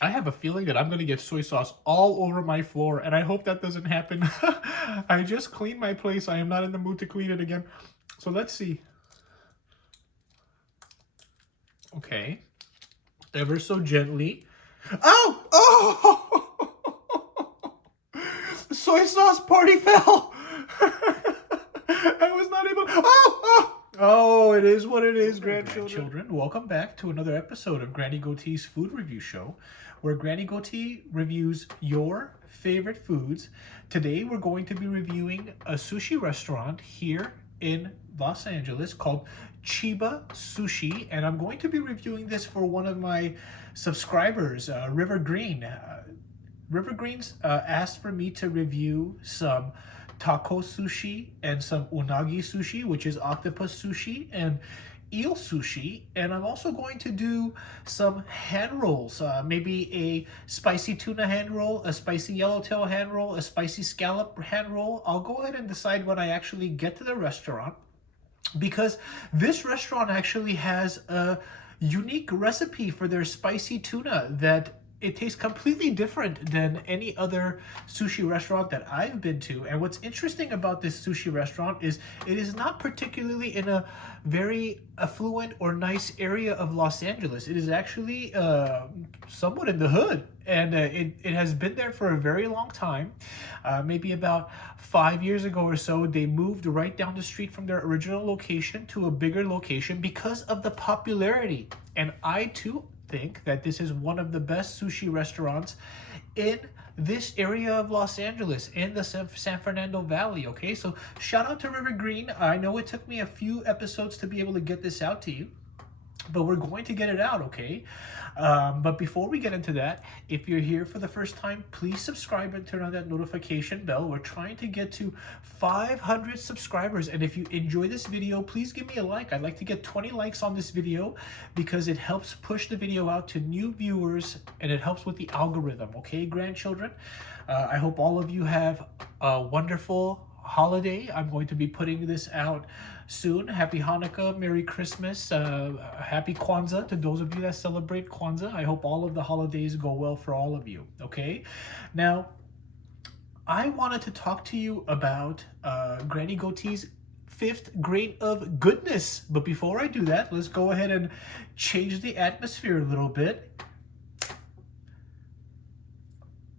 I have a feeling that I'm going to get soy sauce all over my floor, and I hope that doesn't happen. I just cleaned my place. I am not in the mood to clean it again. So let's see. Okay. Ever so gently. Oh! Oh! Soy sauce party fell! I was not able. Oh! Oh! Oh, it is what it is, grandchildren. Welcome back to another episode of Granny Goatee's Food Review Show, where Granny Goatee reviews your favorite foods. Today, we're going to be reviewing a sushi restaurant here in Los Angeles called Chiba Sushi, and I'm going to be reviewing this for one of my subscribers, River Green. River Greens asked for me to review some taco sushi and some unagi sushi, which is octopus sushi, and eel sushi. And I'm also going to do some hand rolls, maybe a spicy tuna hand roll, a spicy yellowtail hand roll, a spicy scallop hand roll. I'll go ahead and decide when I actually get to the restaurant, because this restaurant actually has a unique recipe for their spicy tuna that it tastes completely different than any other sushi restaurant that I've been to. And what's interesting about this sushi restaurant is it is not particularly in a very affluent or nice area of Los Angeles. It is actually somewhat in the hood, and it has been there for a very long time. Maybe about 5 years ago or so, they moved right down the street from their original location to a bigger location because of the popularity. And I too think that this is one of the best sushi restaurants in this area of Los Angeles, in the San Fernando Valley. Okay, so shout out to River Green. I know it took me a few episodes to be able to get this out to you, but we're going to get it out, okay? But before we get into that, if you're here for the first time, please subscribe and turn on that notification bell. We're trying to get to 500 subscribers, and if you enjoy this video, please give me a like. I'd like to get 20 likes on this video because it helps push the video out to new viewers, and it helps with the algorithm, okay, grandchildren? I hope all of you have a wonderful holiday. I'm going to be putting this out soon. Happy Hanukkah, Merry Christmas, Happy Kwanzaa to those of you that celebrate Kwanzaa. I hope all of the holidays go well for all of you, okay? Now, I wanted to talk to you about Granny Goatee's fifth grade of goodness. But before I do that, let's go ahead and change the atmosphere a little bit.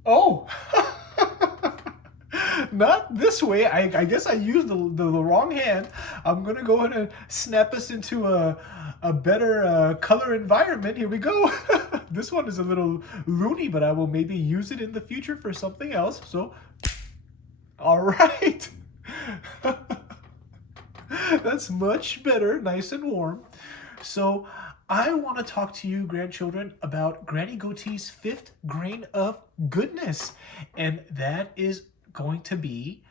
Oh! Not this way. I guess I used the wrong hand. I'm gonna go ahead and snap us into a better color environment. Here we go. This one is a little loony, but I will maybe use it in the future for something else. So, all right. That's much better, nice and warm. So, I want to talk to you, grandchildren, about Granny Goatee's fifth grain of goodness, and that is going to be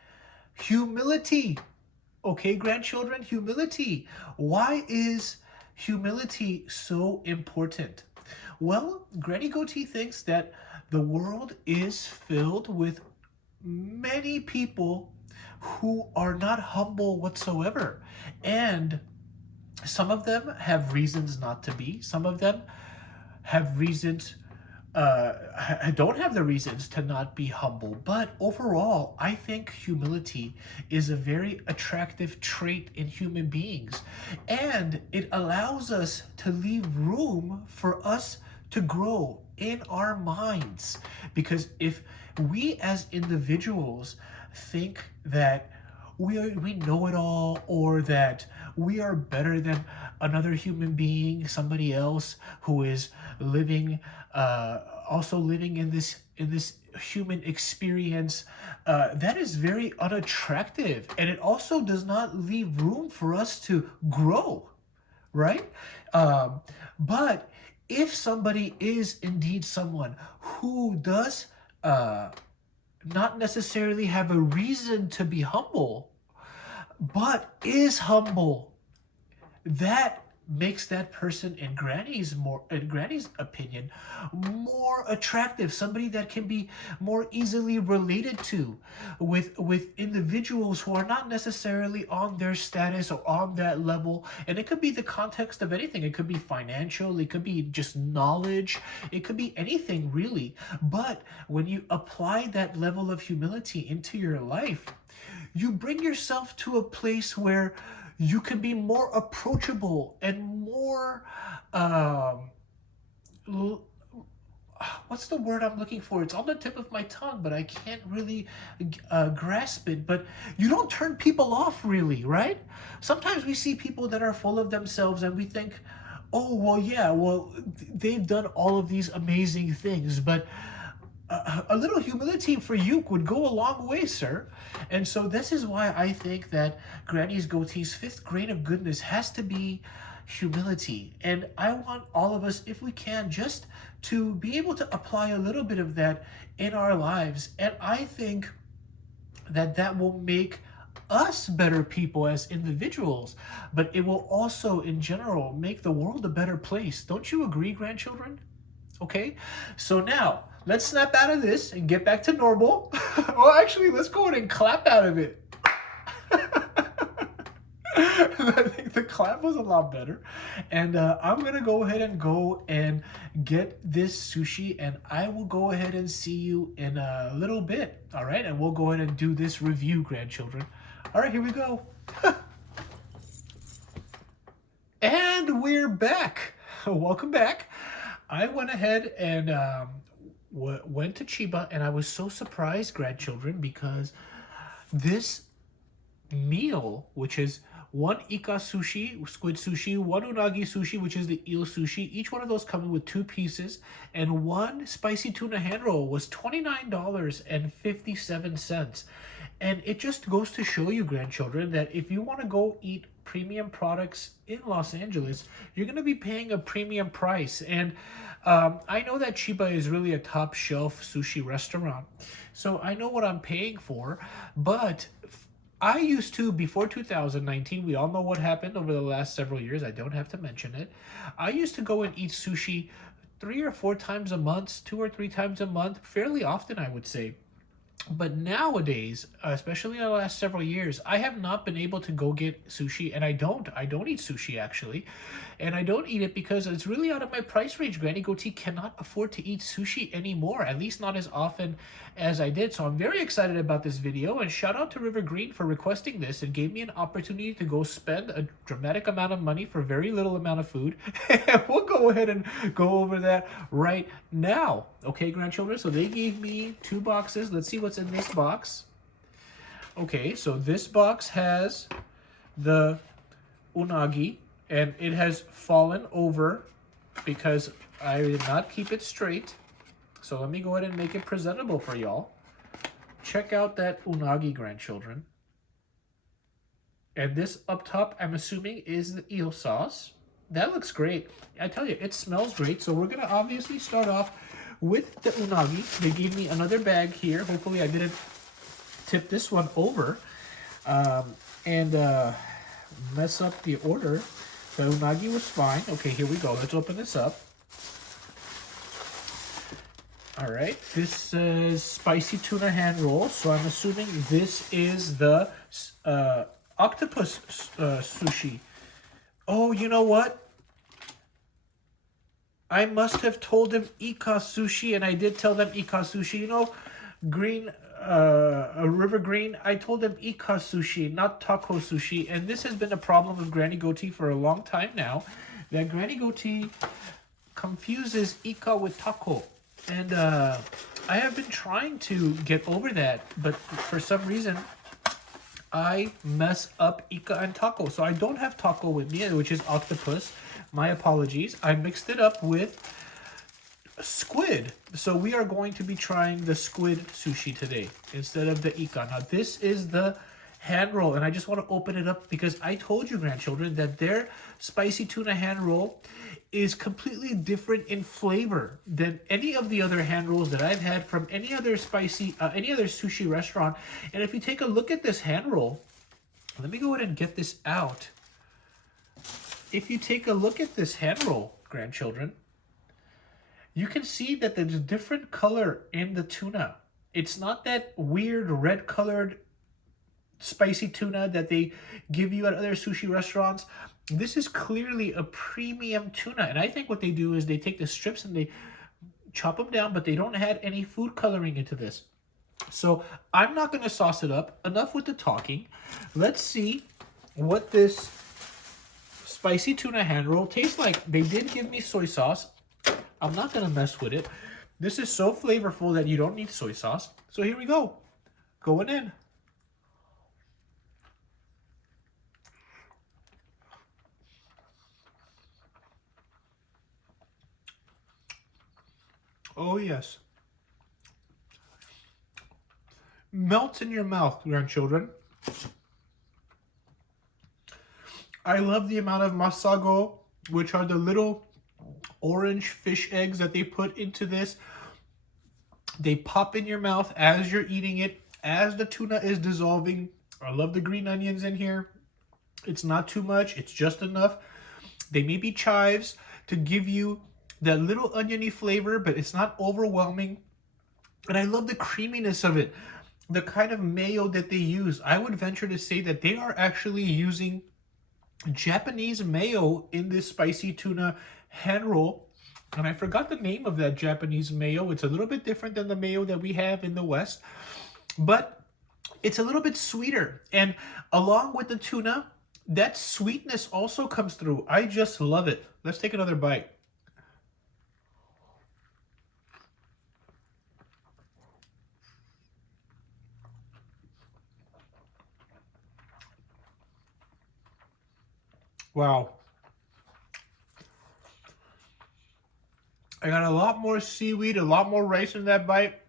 humility. Okay, grandchildren, humility. Why is humility so important? Well, Granny Goatee thinks that the world is filled with many people who are not humble whatsoever. And some of them have reasons not to be. Some of them have reasons don't have the reasons to not be humble. But overall, I think humility is a very attractive trait in human beings. And it allows us to leave room for us to grow in our minds. Because if we as individuals think that we know it all, or that we are better than another human being, somebody else who is living, also living in this human experience, that is very unattractive, and it also does not leave room for us to grow, right? But if somebody is indeed someone who does not necessarily have a reason to be humble, but is humble, that makes that person in Granny's opinion more attractive, somebody that can be more easily related to with individuals who are not necessarily on their status or on that level. And it could be the context of anything. It could be financial, it could be just knowledge, it could be anything really. But when you apply that level of humility into your life, you bring yourself to a place where you can be more approachable and more what's the word I'm looking for? It's on the tip of my tongue, but I can't really grasp it. But you don't turn people off, really, right? Sometimes we see people that are full of themselves and we think, oh, well, yeah, well, they've done all of these amazing things, but a little humility for you would go a long way, sir. And so this is why I think that Granny's Goatee's fifth grain of goodness has to be humility. And I want all of us, if we can, just to be able to apply a little bit of that in our lives. And I think that that will make us better people as individuals, but it will also, in general, make the world a better place. Don't you agree, grandchildren? Okay, so now let's snap out of this and get back to normal. Well, actually, let's go ahead and clap out of it. I think the clap was a lot better. And I'm going to go ahead and go and get this sushi, and I will go ahead and see you in a little bit. All right, and we'll go ahead and do this review, grandchildren. All right, here we go. And we're back. Welcome back. I went ahead and went to Chiba, and I was so surprised, grandchildren, because this meal, which is one Ika sushi, squid sushi, one unagi sushi, which is the eel sushi, each one of those coming with 2 pieces, and one spicy tuna hand roll was $29.57. And it just goes to show you, grandchildren, that if you want to go eat premium products in Los Angeles, you're going to be paying a premium price. And I know that Chiba is really a top shelf sushi restaurant, so I know what I'm paying for. But I used to, before 2019, we all know what happened over the last several years. I don't have to mention it. I used to go and eat sushi 3 or 4 times a month, 2 or 3 times a month, fairly often, I would say. But nowadays, especially in the last several years, I have not been able to go get sushi, and I don't eat sushi, actually. And I don't eat it because it's really out of my price range. Granny Goatee cannot afford to eat sushi anymore, at least not as often as I did. So I'm very excited about this video, and shout out to River Green for requesting this. It gave me an opportunity to go spend a dramatic amount of money for very little amount of food. And we'll go ahead and go over that right now. Okay, grandchildren, so they gave me 2 boxes. Let's see what's in this box. Okay, so this box has the unagi, and it has fallen over because I did not keep it straight. So let me go ahead and make it presentable for y'all. Check out that unagi, grandchildren. And this up top, I'm assuming, is the eel sauce. That looks great. I tell you, it smells great. So we're going to obviously start off with the unagi. They gave me another bag here. Hopefully I didn't tip this one over and mess up the order. The unagi was fine. Okay, here we go. Let's open this up. All right, this says spicy tuna hand roll. So I'm assuming this is the octopus sushi. Oh, you know what? I must have told them Ika sushi, and I did tell them Ika sushi. You know, River Green, I told them Ika sushi, not taco sushi. And this has been a problem with Granny Goatee for a long time now, that Granny Goatee confuses Ika with taco. And I have been trying to get over that, but for some reason, I mess up Ika and taco. So I don't have taco with me, which is octopus. My apologies. I mixed it up with squid. So we are going to be trying the squid sushi today instead of the Ika. Now this is the hand roll, and I just want to open it up because I told you, grandchildren, that their spicy tuna hand roll is completely different in flavor than any of the other hand rolls that I've had from any other sushi restaurant. And if you take a look at this hand roll, let me go ahead and get this out. if you take a look at this hand roll, grandchildren, you can see that there's a different color in the tuna. It's not that weird red colored spicy tuna that they give you at other sushi restaurants. This is clearly a premium tuna. And I think what they do is they take the strips and they chop them down, but they don't add any food coloring into this. So I'm not going to sauce it up. Enough with the talking. Let's see what this spicy tuna hand roll tastes like. They did give me soy sauce. I'm not going to mess with it. This is so flavorful that you don't need soy sauce. So here we go. Going in. Oh, yes. Melts in your mouth, grandchildren. I love the amount of masago, which are the little orange fish eggs that they put into this. They pop in your mouth as you're eating it, as the tuna is dissolving. I love the green onions in here. It's not too much. It's just enough. They may be chives to give you that little oniony flavor, but it's not overwhelming. And I love the creaminess of it. The kind of mayo that they use. I would venture to say that they are actually using Japanese mayo in this spicy tuna hand roll. And I forgot the name of that Japanese mayo. It's a little bit different than the mayo that we have in the West. But it's a little bit sweeter. And along with the tuna, that sweetness also comes through. I just love it. Let's take another bite. Wow. I got a lot more seaweed, a lot more rice in that bite.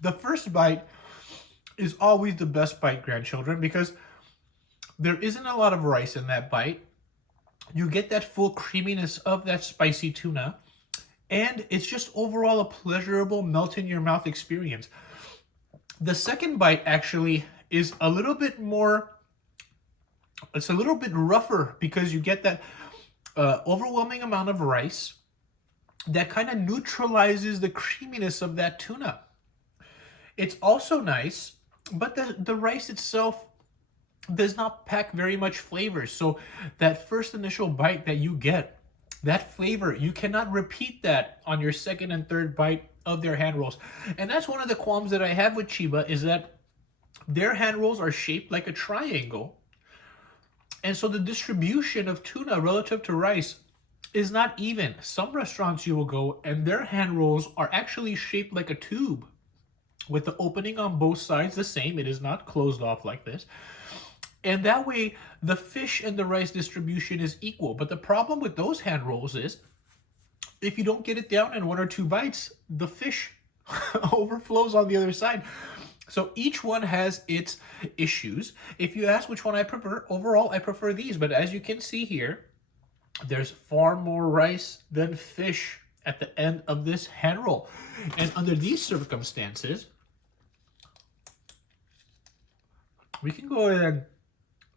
The first bite is always the best bite, grandchildren, because there isn't a lot of rice in that bite. You get that full creaminess of that spicy tuna, and it's just overall a pleasurable melt in your mouth experience. The second bite actually is a little bit more, it's a little bit rougher because you get that overwhelming amount of rice that kind of neutralizes the creaminess of that tuna. It's also nice, but the rice itself does not pack very much flavor. So that first initial bite that you get, that flavor, you cannot repeat that on your second and third bite of their hand rolls. And that's one of the qualms that I have with Chiba, is that their hand rolls are shaped like a triangle. And so the distribution of tuna relative to rice is not even. Some restaurants you will go and their hand rolls are actually shaped like a tube, with the opening on both sides the same. It is not closed off like this. And that way, the fish and the rice distribution is equal. But the problem with those hand rolls is, if you don't get it down in one or two bites, the fish overflows on the other side. So each one has its issues. If you ask which one I prefer, overall I prefer these. But as you can see here, there's far more rice than fish at the end of this hand roll. And under these circumstances, we can go ahead and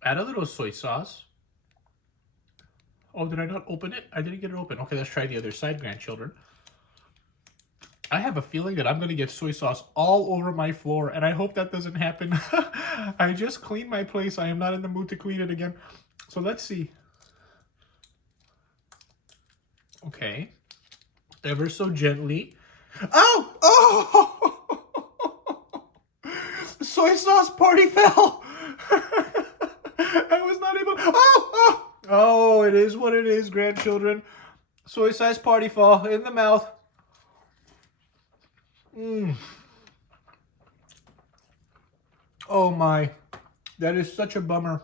add a little soy sauce. Oh, did I not open it? I didn't get it open. Okay, let's try the other side, grandchildren. I have a feeling that I'm going to get soy sauce all over my floor, and I hope that doesn't happen. I just cleaned my place. I am not in the mood to clean it again. So let's see. Okay. Ever so gently. Oh! Oh! Soy sauce party fell! I was not able... Oh! Oh! Oh, it is what it is, grandchildren. Soy sauce party fall in the mouth. Oh my, that is such a bummer.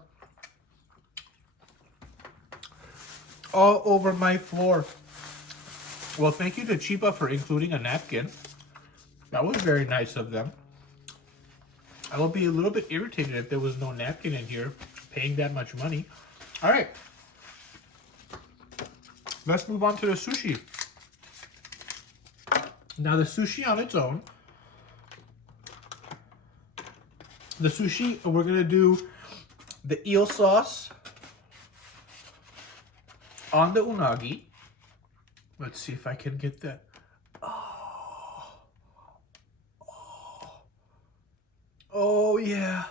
All over my floor. Well, thank you to Chiba for including a napkin. That was very nice of them. I will be a little bit irritated if there was no napkin in here, paying that much money. All right. Let's move on to the sushi. Now the sushi on its own, the sushi we're going to do the eel sauce on the unagi. Let's see if I can get that. Oh, oh, oh yeah.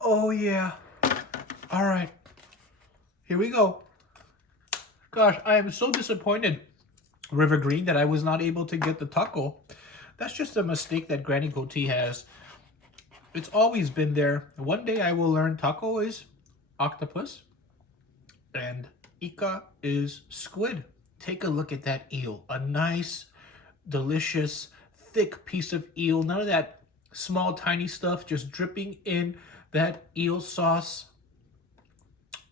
Oh yeah. All right. Here we go. Gosh, I am so disappointed, River Green, that I was not able to get the taco. That's just a mistake that Granny Goatee has. It's always been there. One day I will learn taco is octopus and Ika is squid. Take a look at that eel. A nice, delicious, thick piece of eel. None of that small, tiny stuff just dripping in that eel sauce.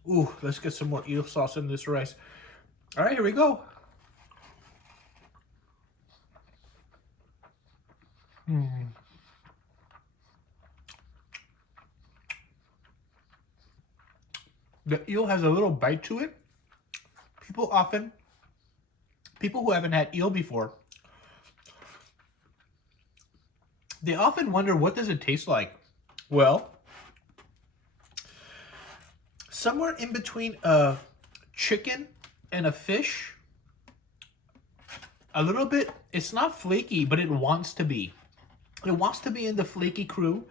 Ooh, let's get some more eel sauce in this rice. All right, here we go. The eel has a little bite to it. People who haven't had eel before, they often wonder, what does it taste like? Well, somewhere in between a chicken and a fish. A little bit, it's not flaky, but it wants to be. It wants to be in the flaky crew.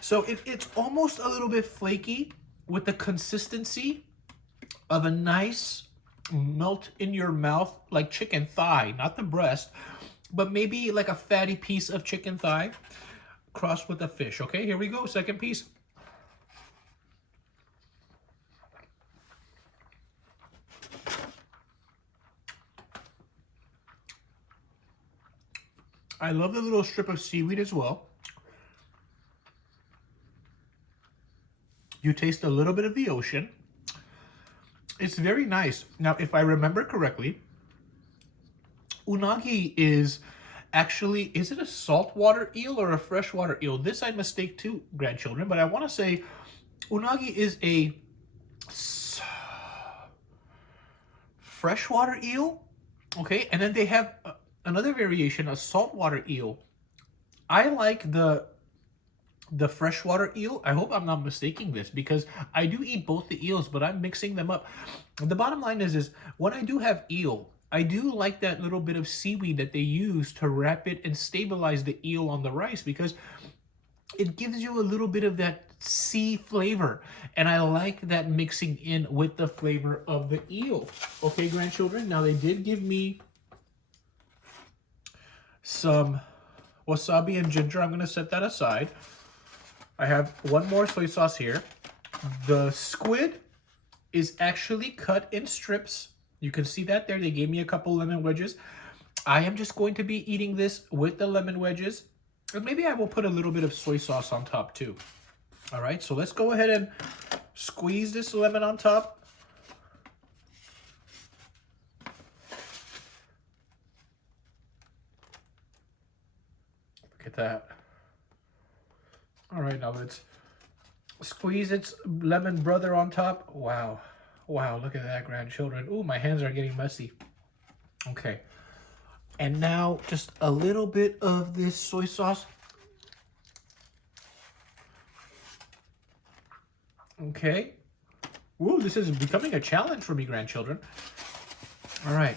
So it's almost a little bit flaky with the consistency of a nice melt in your mouth, like chicken thigh, not the breast, but maybe like a fatty piece of chicken thigh crossed with a fish. Okay, here we go, second piece. I love the little strip of seaweed as well. You taste a little bit of the ocean. It's very nice. Now, if I remember correctly, unagi is actually, is it a saltwater eel or a freshwater eel? This I mistake too, grandchildren, but I want to say unagi is a freshwater eel, okay? And then they have another variation, a saltwater eel. I like the freshwater eel. I hope I'm not mistaking this, because I do eat both the eels, but I'm mixing them up. The bottom line is when I do have eel, I do like that little bit of seaweed that they use to wrap it and stabilize the eel on the rice, because it gives you a little bit of that sea flavor. And I like that mixing in with the flavor of the eel. Okay, grandchildren, now they did give me some wasabi and ginger. I'm going to set that aside. I have one more soy sauce here. The squid is actually cut in strips. You can see that there. They gave me a couple lemon wedges. I am just going to be eating this with the lemon wedges. And maybe I will put a little bit of soy sauce on top too. All right, so let's go ahead and squeeze this lemon on top. Look at that. All right, now let's squeeze its lemon brother on top. Wow. Wow, look at that, grandchildren. Ooh, my hands are getting messy. Okay. And now just a little bit of this soy sauce. Okay. Ooh, this is becoming a challenge for me, grandchildren. All right.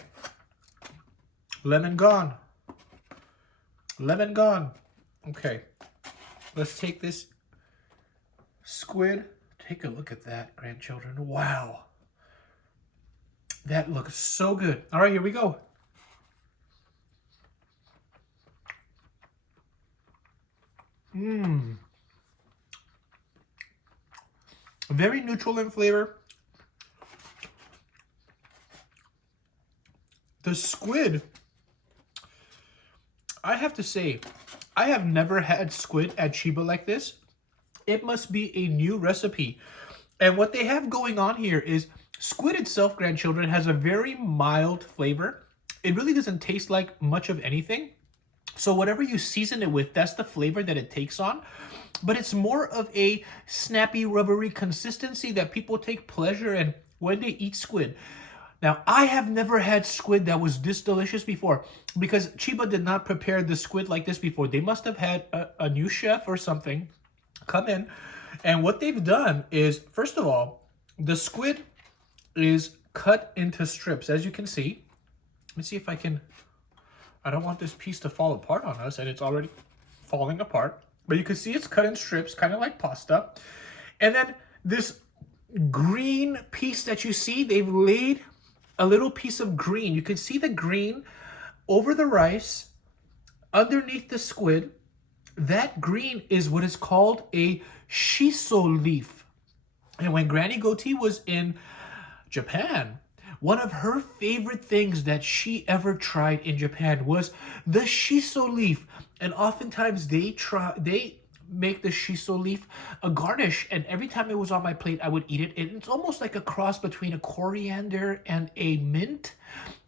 Lemon gone. Lemon gone. Okay. Let's take this squid. Take a look at that, grandchildren. Wow. That looks so good. All right, here we go. Mmm. Very neutral in flavor. The squid, I have to say, I have never had squid at Chiba like this. It must be a new recipe. And what they have going on here is squid itself, grandchildren, has a very mild flavor. It really doesn't taste like much of anything. So whatever you season it with, that's the flavor that it takes on. But it's more of a snappy, rubbery consistency that people take pleasure in when they eat squid. Now, I have never had squid that was this delicious before, because Chiba did not prepare the squid like this before. They must have had a new chef or something come in And what they've done is, first of all, the squid is cut into strips, as you can see. Let me see if I can... I don't want this piece to fall apart on us, and it's already falling apart. But you can see it's cut in strips, kind of like pasta. And then this green piece that you see, they've laid a little piece of green. You can see the green over the rice, underneath the squid. That green is what is called a shiso leaf. And when Granny Goatee was in Japan, one of her favorite things that she ever tried in Japan was the shiso leaf. And oftentimes they make the shiso leaf a garnish, and every time it was on my plate I would eat it. It's almost like a cross between a coriander and a mint.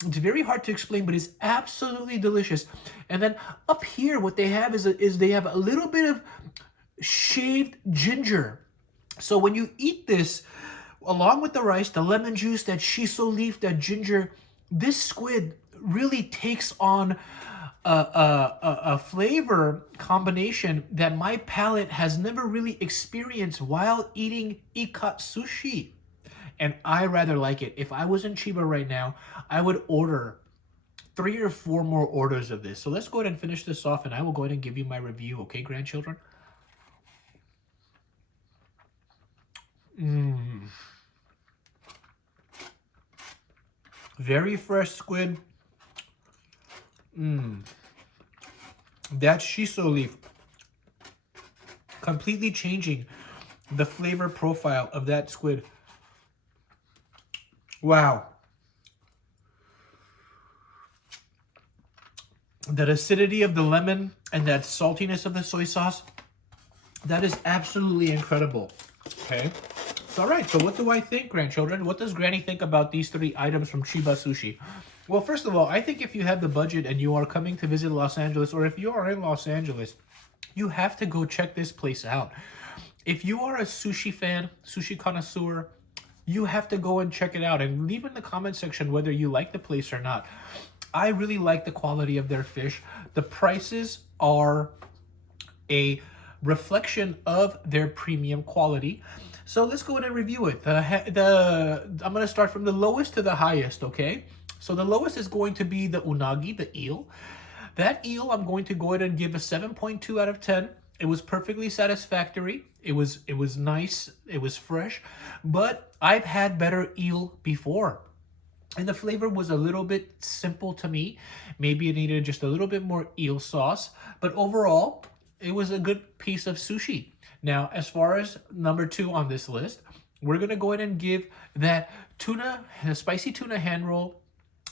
It's very hard to explain, but it's absolutely delicious. And then up here what they have is they have a little bit of shaved ginger. So when you eat this along with the rice, the lemon juice, that shiso leaf, that ginger, this squid really takes on a flavor combination that my palate has never really experienced while eating ikat sushi. And I rather like it. If I was in Chiba right now, I would order 3 or 4 more orders of this. So let's go ahead and finish this off, and I will go ahead and give you my review, okay, grandchildren? Very fresh squid. That shiso leaf completely changing the flavor profile of that squid. Wow. That acidity of the lemon and that saltiness of the soy sauce, that is absolutely incredible. Okay. All right, so what do I think, grandchildren? What does Granny think about these 3 items from Chiba Sushi? Well, first of all, I think if you have the budget and you are coming to visit Los Angeles, or if you are in Los Angeles, you have to go check this place out. If you are a sushi fan, sushi connoisseur, you have to go and check it out, and leave in the comment section whether you like the place or not. I really like the quality of their fish. The prices are a reflection of their premium quality. So let's go ahead and review it. I'm going to start from the lowest to the highest, okay? So the lowest is going to be the unagi, the eel. That eel, I'm going to go ahead and give a 7.2 out of 10. It was perfectly satisfactory. It was nice. It was fresh. But I've had better eel before, and the flavor was a little bit simple to me. Maybe it needed just a little bit more eel sauce. But overall, it was a good piece of sushi. Now, as far as number 2 on this list, we're going to go ahead and give that spicy tuna hand roll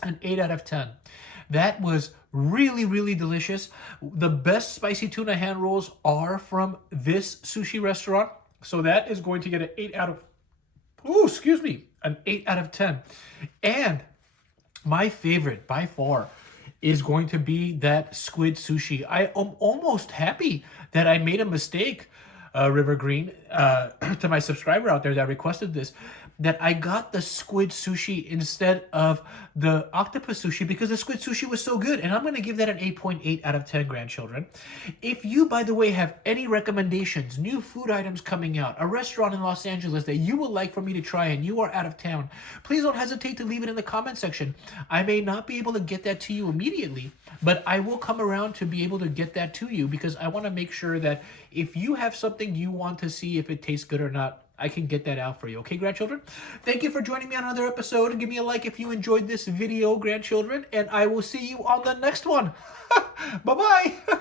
an 8 out of 10. That was really, really delicious. The best spicy tuna hand rolls are from this sushi restaurant. So that is going to get an 8 out of... an 8 out of 10. And my favorite by far is going to be that squid sushi. I am almost happy that I made a mistake, River Green, to my subscriber out there that requested this, that I got the squid sushi instead of the octopus sushi, because the squid sushi was so good. And I'm going to give that an 8.8 out of 10, grandchildren. If you, by the way, have any recommendations, new food items coming out, a restaurant in Los Angeles that you would like for me to try and you are out of town, please don't hesitate to leave it in the comment section. I may not be able to get that to you immediately, but I will come around to be able to get that to you, because I want to make sure that if you have something you want to see if it tastes good or not, I can get that out for you. Okay, grandchildren? Thank you for joining me on another episode. Give me a like if you enjoyed this video, grandchildren, and I will see you on the next one. Bye-bye.